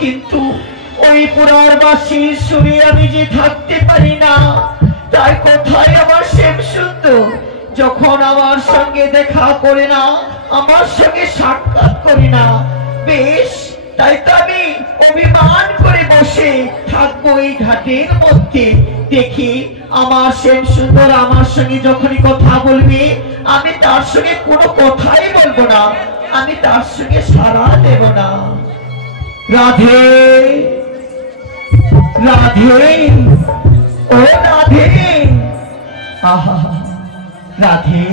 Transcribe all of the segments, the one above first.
কিন্তু ওই পুরার বাঁশির সুরে আমি যে থাকতে পারি না, তাই কোথায় আমার শ্যাম সুন্দর যখন আমার সঙ্গে দেখা করে না, আমার সঙ্গে সাক্ষাৎ করে না, বেশ তাই তো আমি অভিমান করে বসে থাকবো এই ঘাটের মধ্যে। দেখি আমার শ্যাম সুন্দর আমার সঙ্গে যখনই কথা বলবে, আমি তার সঙ্গে কোনো কথাই বলবো না, আমি তার সঙ্গে সাড়া দেব না। রাধে রাধে ও রাধে, আহা রাধে,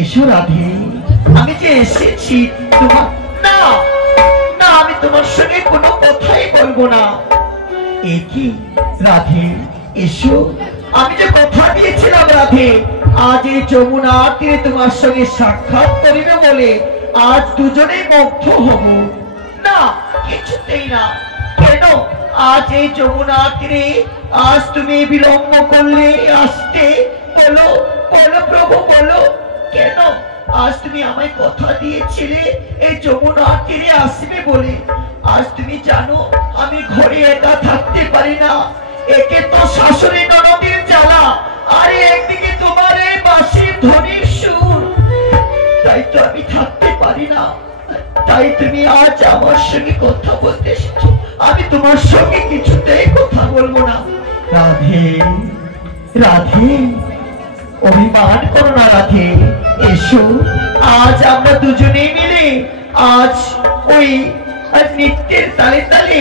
এসো রাধে, আমি যে এসেছি তোমার না না, আমি তোমার সঙ্গে কোনো কথাই বলবো না। একই রাধে, এসো, আমি যে কথা দিয়েছিলাম রাধে, আজ এই যমুনার তীরে তোমার সঙ্গে সাক্ষাৎ করিবে বলে আজ দুজনেই মুগ্ধ হব না, কিছুতেই না। কেন আজ এই যমুনার তীরে আজ তুমি বিলম্ব করলে আসতে? বলো বলো প্রভু বলো, কেন আজ তুমি আমায় কথা দিয়েছিলে এই যমুনার তীরে আসবে বলে? আজ তুমি জানো আমি ঘরে একা থাকতে পারি না, একে তো শাশুড়ি ননদের জ্বালা, আর একদিকে তোমার এই বাঁশির ধ্বনির সুর, তাই তো আমি থাকতে পারি না। তাই তুমি আজ আমার সঙ্গে কথা বলতে এসেছো, আমি তোমার সঙ্গে কিছুতেই কথা বলবো না। রাধে রাধে, অভিমান করো না রাধে, এসো, আজ আমরা দুজনে মিলে আজ ওই নৃত্যের তালে তালে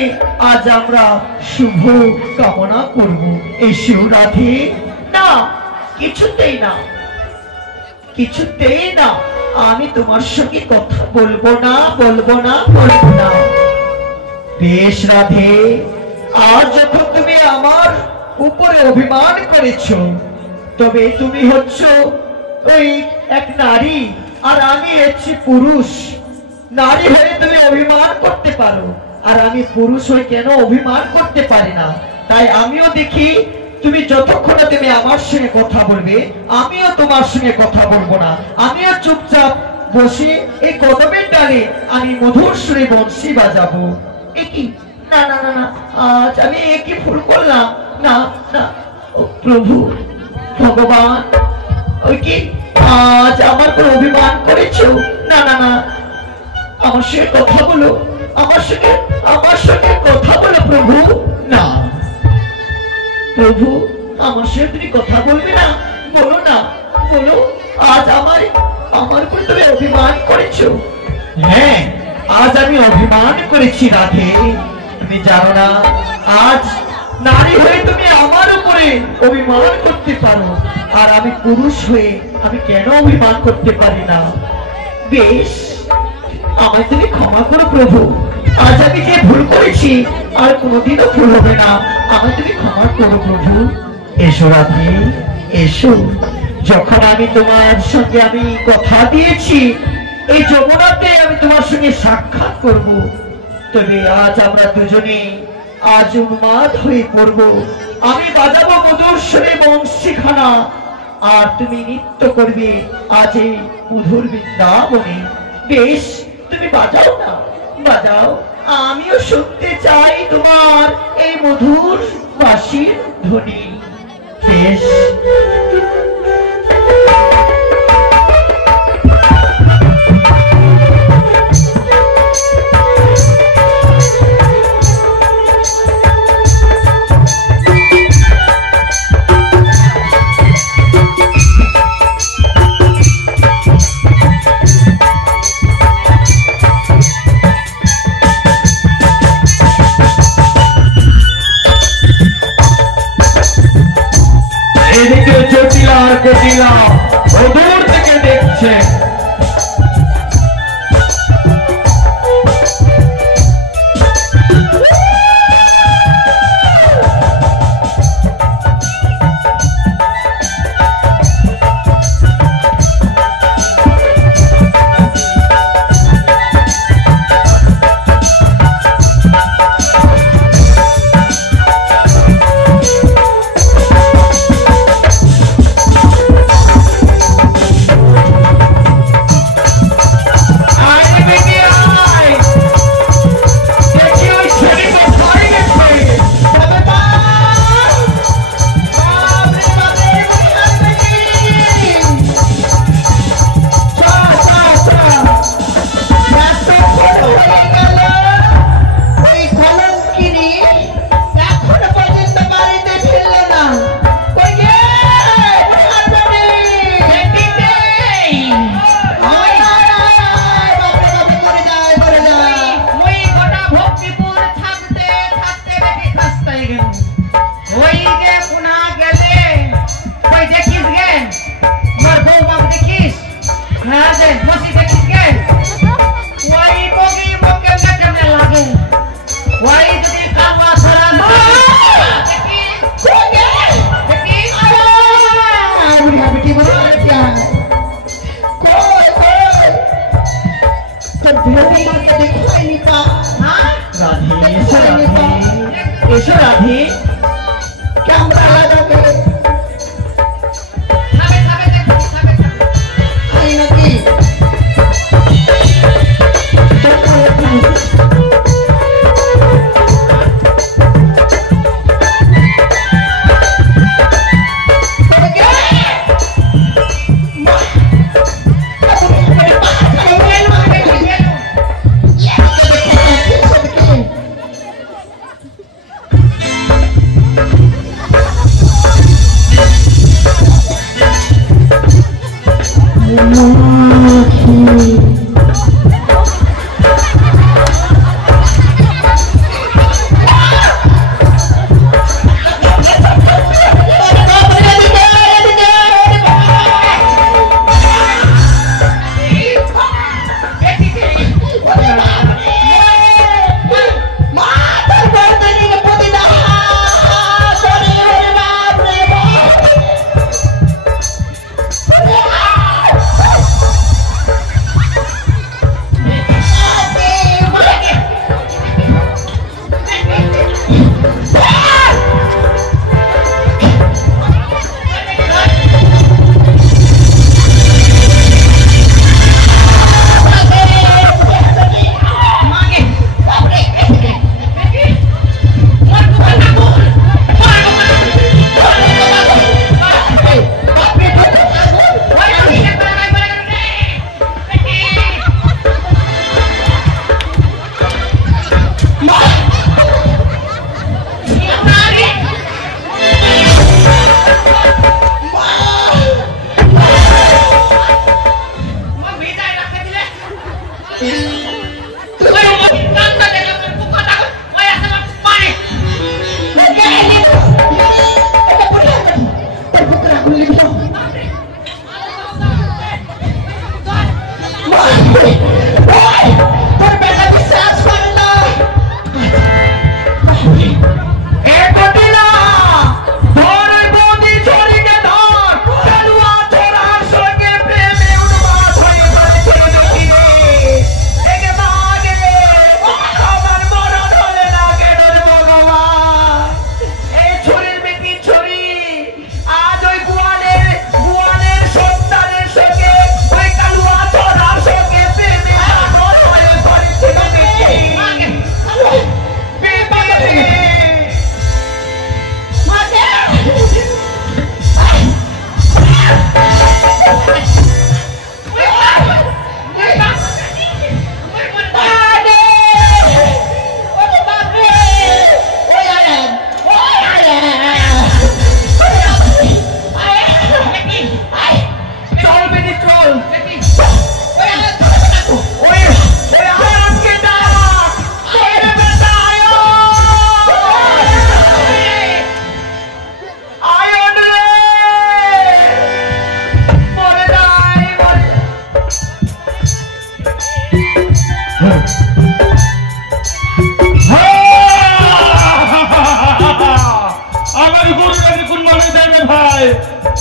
আজ আমরা শুভ কামনা করব। এসো রাধে। না, কিছুতেই না, কিছুতেই না, আমি তোমার সঙ্গে কথা বলবো না, বলবো না, বলবো না। বেশ রাধে, আজ যখন তুমি আমার উপরে অভিমান করেছো, তবে তুমি হচ্ছ ওই এক নারী আর আমি হচ্ছি পুরুষ। নারী হয়ে তুমি অভিমান করতে পারো, আর আমি পুরুষ হয়ে কেন অভিমান করতে পারি না? তাই আমিও দেখি তুমি যতক্ষণ তুমি আমার সঙ্গে কথা বলবে, আমিও তোমার সঙ্গে কথা বলবো না, আমিও চুপচাপ বসে এই কদমের ডালে আমি মধুর সুরে বংশী বাজাবো। একই না না না না, আজ আমি একই ভুল করলাম না না। ও প্রভু ভগবান, ওই কি আজ আমার কোনো অভিমান করেছো? না না না, আমার সঙ্গে কথা বলো, আমার সঙ্গে কথা বলো প্রভু। না প্রভু, আমার সঙ্গে তুমি কথা বলবে না? বলো না, বলো, আজ আমার উপরে তুমি অভিমান করেছো? হ্যাঁ, আজ আমি অভিমান করেছি রাধে। তুমি জানো না, আজ নারী হয়ে তুমি আমার উপরে অভিমান করতে পারো, আর আমি পুরুষ হয়ে আমি কেন অভিমান করতে পারি না? বেশ, আমায় তুমি ক্ষমা করো প্রভু, আজ আমি যে ভুল করেছি আর কোনোদিনও ভুল হবে না, আমায় তুমি ক্ষমা করো প্রভু। এসো রাধে, এসো, যখন আমি তোমার সঙ্গে আমি কথা দিয়েছি এই যমুনাতে আমি তোমার সঙ্গে সাক্ষাৎ করব, তবে আজ আমরা দুজনে আজ উন্মাদ হয়ে পড়ব। আমি বাজাবো মধুর সুরে বংশীখানা, আর তুমি নৃত্য করবে আজ এই মধুর বৃন্দাবনে। বেশ, তুমি বাজাও না, বাজাও, আমিও শুনতে চাই তোমার এই মধুর বাঁশির ধ্বনি। বেশ, এদিকে এসো রাধে কেমন লাগাবে তাই নাকি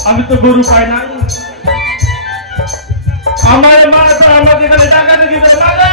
আমি তো গরু পাই না আমার মা তো আমাকে এখানে টাকা দিতে পারে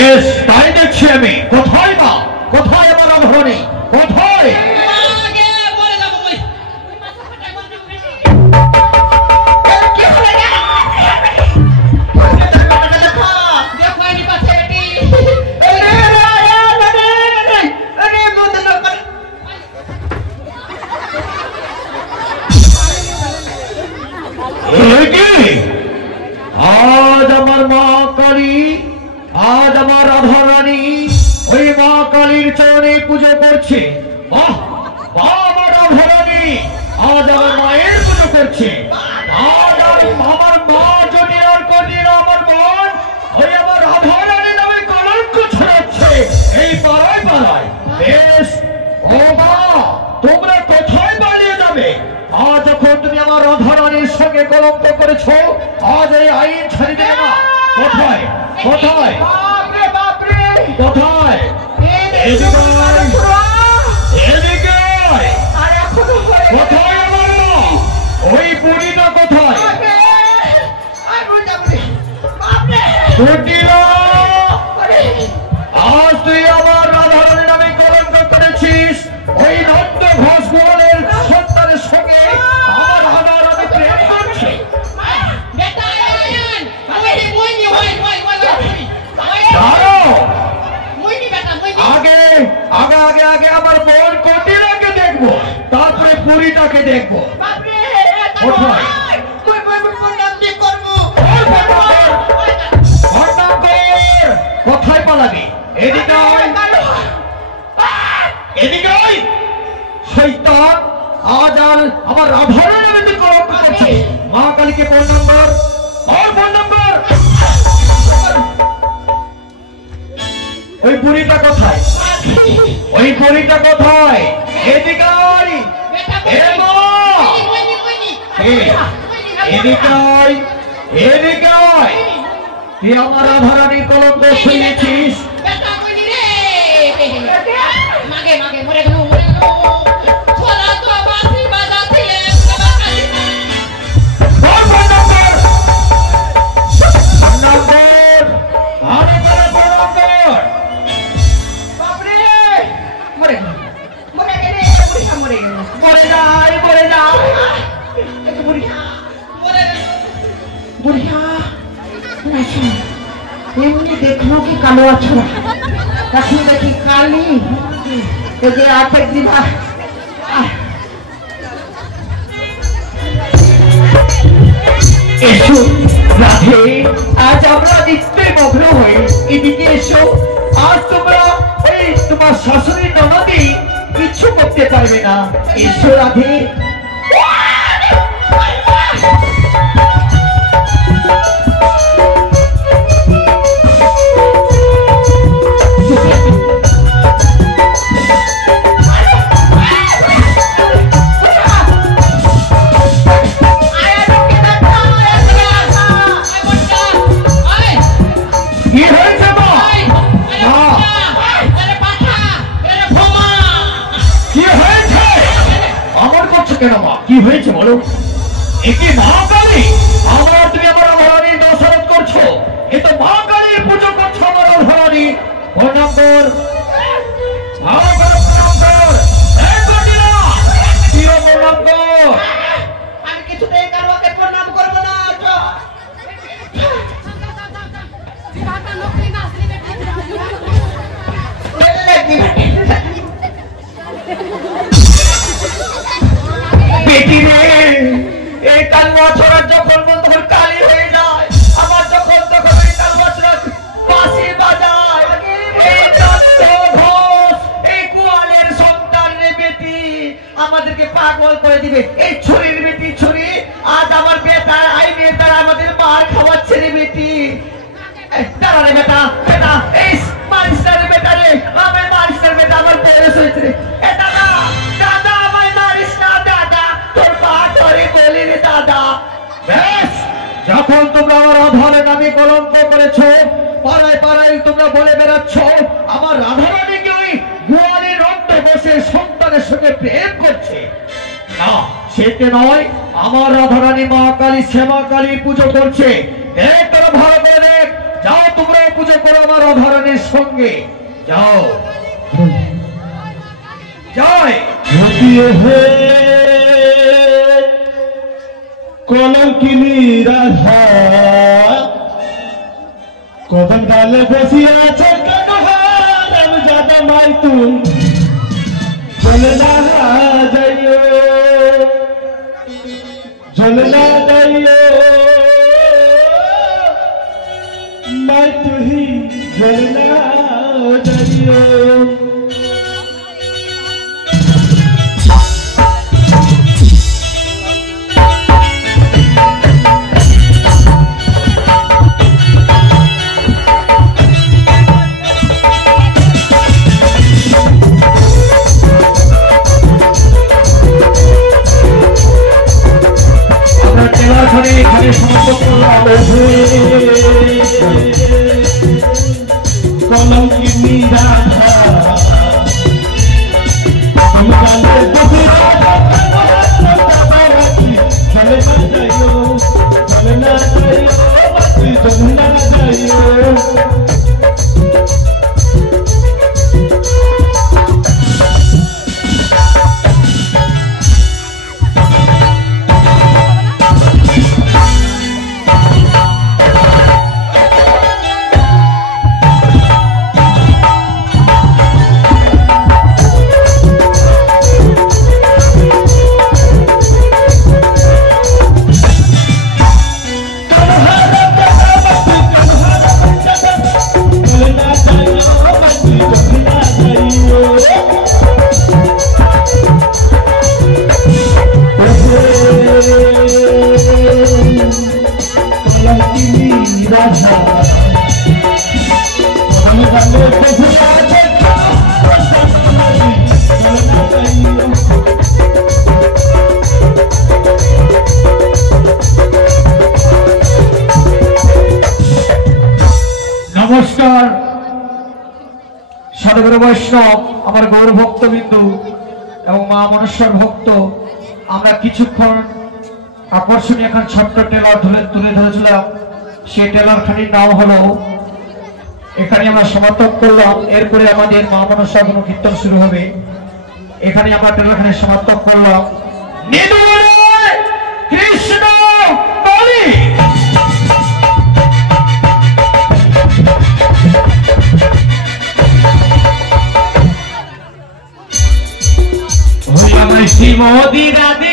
বেশ তাই দেখছি আমি। কোথায় মা, কোথায় আমার রাধারানী, কোথায়? আজ আমার মা কালী, আজ আমার রাধারানী ওই মা কালীর চরণে পুজো করছে। বাহ বাহ, আমার রাধারানী আজ আমার মায়ের পুজো করছে। আজ আমার মা যদি আর কোনদিন আমার মন ওই আমার রাধারানী নামে কলঙ্ক ছড়াচ্ছে এই পাড়ায় পাড়ায়। বেশ, ও মা তোমরা কোথায় পালিয়ে যাবে? আজ যখন তুমি আমার রাধারানীর সঙ্গে কলঙ্ক করেছো, আজ এই আইন ছাড়িবে না। কোথায় কোথায় কোথায়? এদিকে এদিকে কোথায় আমার মা? ওই বুড়িটা কোথায়? বুড়িরা, আজ তুই আমার রাধারানী নামে কলঙ্ক করেছিস। ওই নন্দ ঘোষ গোয়ালের সন্তানের সঙ্গে আমার রাধারানী প্রেম করছে। আগে আগে আগে আগে আমার বোন কটিরাকে দেখবো, তারপরে পুরীটাকে দেখবো। কোথায় কোথায় পালাবি? এদিকে এদিকে শৈতান, আজ আর আমার রাধারানী কলঙ্ক করছে। মা কালীকে ফোন নম্বর, ফোন নম্বর। ওই বুড়িটা কোথায়? ওই বুড়িটা কোথায়? এদিকে আয়। এদিকে আয়, এদিকে আয়। তুই আমার রাধারানীর কলঙ্ক শুনেছিস। এমনি দেখলো কি কালো আছড়া, এখন দেখি কালি। এই যে আটের দিবা এসো রাধে, আজ আমরা নিশ্চয় মগ্ন হয়ে এদিকে এসো। আজ তোমরা এই তোমার শাশুড়ির ননদি কিচ্ছু করতে পারবে না। এসো রাধে। কি হয়েছে বলো? একে মা কালী, আমার তুমি আমার রাধারানীর দোষারোপ করছো। এ তো মা কালীর পুজো করছো আমার রাধারানী। প্রণাম কর, ভালো করে প্রণাম কর। প্রণাম কর। আমি কিছুতেই কারোকে প্রণাম করবো না। বেটি রে, এই কালুয়া ছোড়ার যখন তখন কালী হয়ে যায়, আমার যখন তখন এই কালুয়া ছোড়ার বাঁশি বাজায়। এই নন্দ ঘোষ, এই গোয়ালের সন্তান রে বেটি, আমাদেরকে পাগল করে দিবে। এই ছুরির বেটি ছুরি, আজ আমার বেটা আইনের দ্বারা আমাদের মার খাওয়াচ্ছে রে বেটি। দাঁড়া রে বেটা, বেটা এই মারিস্টার বেটা রে, আমার মারিস্টার বেটা আমার বয়স হয়েছে রে। এটা না দাদা, আমার মারিস না দাদা, তোর মা ধরে বলি রে দাদা। বেশ, যখন তোমরা আমার রাধারানী নামে কলঙ্ক করেছো, পাড়ায় পাড়ায় তোমরা বলে বেড়াচ্ছ আমার রাধারানীকে ওই গোয়ালের রক্ত বসে সন্তানের সঙ্গে প্রেম করছে। না, সেটা নয়, আমার রাধারানী মা কালী শ্যামা কালী পুজো করছে। দেখ তোরা ভালো করে দেখ, যাও তোমরা পুজো করো আমার অধরণের সঙ্গে, যাও। জয় হে কলঙ্কিনী রাধা, কদম ডালে বসে আছে কানহারাম জাদা মাই তুম চলে না যাইও, চলে না যাইও মাই তুহি চলে না যাইও। এখানে সমাপ্ত করলাম। কলঙ্কিনী রাধা আমি গানে বসে চলে না যাইও, চলে না যাইও, চলে না যাইও। নমস্কার সাধুগুরু বৈষ্ণব, আমার গৌর ভক্তবিন্দু এবং মা মনসার ভক্ত, আমরা কিছুক্ষণ আকর্ষণীয় এখন ছোট্ট টেলার তুলে ধরেছিলাম। সেই টেলার খানির নাম হলো এখানে আমরা সমাপ্ত করলাম। এরপরে আমাদের মা মনসা কোনো কীর্তন শুরু হবে। এখানে আমরা টেলার খানি সমাপ্ত করলাম। কৃষ্ণ বলি শ্রীমোদী রাধে